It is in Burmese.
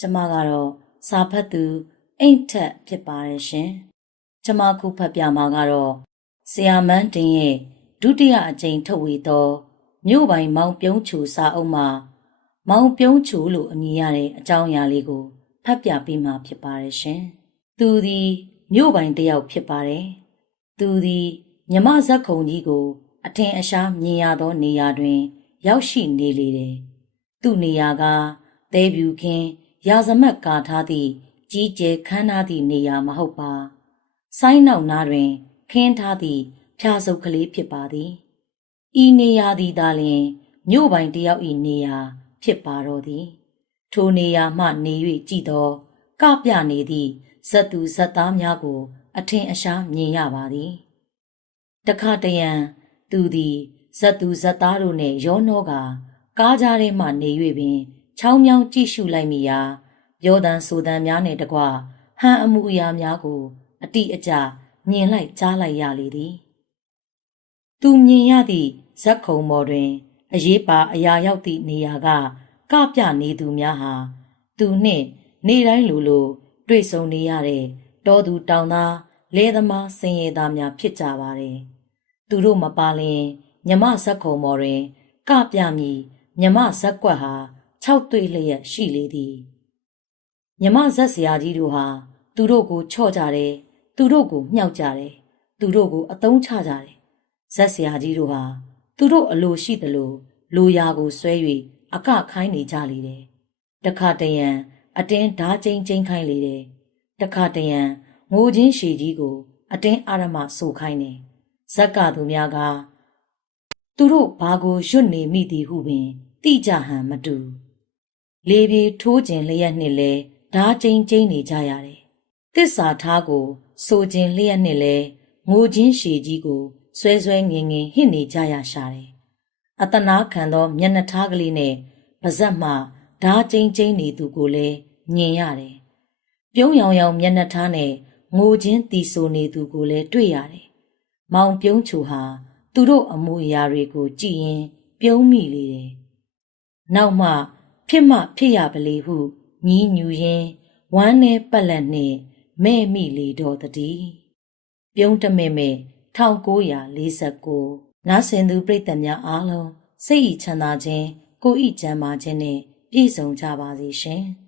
ကျမကတော့စာဖတ်သူအိမ်ထက်ဖြစ်ပါတယ်ရှင်ကျမခုဖတ်ပြမှာကတော့ဆီယာမန်းတင်ရဲ့ဒုတိယအကြိမ်ထုတ်ဝေသောမြို့ပိုင်မောင်ပြုံးချူစာအုပ်မှာမောင်ပြုံးချူလို့အမည်ရတဲ့အကြောင်းအရာလေးကိုဖတ်ပြပေးမှာဖြစ်ပါတယ်ရှင်သူသည်မြို့ပိုင်တစ်ယောက်ဖြစ်ပါတယ်သူသည်မြမဇက်ခုံကြီးကို အထင်အရှားမြင်ရသောနေရာတွင် ရောက်ရှိနေလေတယ်သူ့နေရာကသဲပြူခင်း ရာဇမတ်ကာထားသည့်ကြီးကျယ်ခမ်းနားသည့်နေရာမဟုတ်ပါဆိုင်းနောက်နားတွင် ခင်းထားသည့်ဖြာစုပ်ကလေးဖြစ်ပါသည်ဤနေရာသည်သာလျှင်မြို့ပိုင်တစ်ယောက်၏နေရာ ဖြစ်ပါတော့သည်ထိုနေရာမှနေ၍ကြည်သောကပြနေသည့်ဇက်သူဇက်သားများကို အထင်အရှားမြင်ရပါသည်တခါတရံသူသည်ဇက်သူဇက်သားတို့နှင့်ရောနှောကာကားကြားထဲမှနေ၍ပင် ချောင်းမြောင်းကြည့်ရှုလိုက်မိရာပြောတန်ဆိုတန်များနှင့်တကွဟန်အမှုအရာများကို အတိအကျမြင်လိုက်ကြားလိုက်ရလေသည်သူမြင်ရသည့်ဇက်ခုံပေါ်တွင်အရေးပါအရာရောက်သည့်နေရာကကပြနေသူများဟာ သူနှင့် နေတိုင်းလိုလိုတွေ့ဆုံနေရတဲ့တောသူတောင်သားလဲသမားစင်ရသားများဖြစ်ကြပါတယ်။သူတို့မပါလျင်မြမဇက်ခုံပေါ်တွင် ကပြမည်မြမဇက်ကွက်ဟာ ၆တွေ့လျက်ရှိလေသည်။မြမဇက်ဆရာကြီးတို့ဟာသူတို့ကိုချော့ကြတယ်။သူတို့ကိုမြှောက်ကြတယ်။သူတို့ကိုအတုံးချကြတယ်။ဇက်ဆရာကြီးတို့ဟာသူတို့အလိုရှိသလိုလိုရာကိုဆွဲ၍အကခိုင်းနေကြလေတယ်။တခါတရံအတင်းဓာချင်းချင်းခိုင်းလေတယ်။တခါတရံငိုချင်းရှည်ကြီးကို အတင်းအာရမဆိုခိုင်းတယ်။ဇက်ကသူများကသူတို့ဘာကိုရွတ်နေမိသည်ဟုပင်တိကြဟန်မတူ။ လေပြေထိုးကျင်လျက်နှင့်လဲဓာချင်းချင်းနေကြရတယ်။တစ္ဆာထားကိုဆိုကျင်လျက်နှင့်လဲငိုချင်းရှည်ကြီးကိုဆွဲဆွဲငင်ငင်ဟစ်နေကြရရှာတယ်။အတနာခံသောမျက်နှာထားကလေးနဲ့ပါဇက်မှဓာကျိန်ကျိန်နေသူကိုလည်းမြင်ရတယ်။ပြုံးရောင်ရောင်မျက်နှာထားနဲ့ငိုချင်းတီဆိုနေသူကိုလည်းတွေ့ရတယ်။မောင်ပြုံးချူဟာသူတို့အမှုအရာတွေကိုကြည်ရင် ပြုံးမိလေတယ်။နောက်မှ ဖြစ်မှဖြစ်ရပလေဟုညီးညူရင်းဝမ်းနဲ့ပက်လက်နှင့်မဲ့မိလေတော့တည်းပြုံးတမဲမဲ1949နားဆင်သူပရိသတ်များအားလုံးစိတ်ဤချမ်းသာခြင်းကိုယ်ဤကျမ်းမာခြင်းနဲ့ပြည့်စုံကြပါစေရှင်။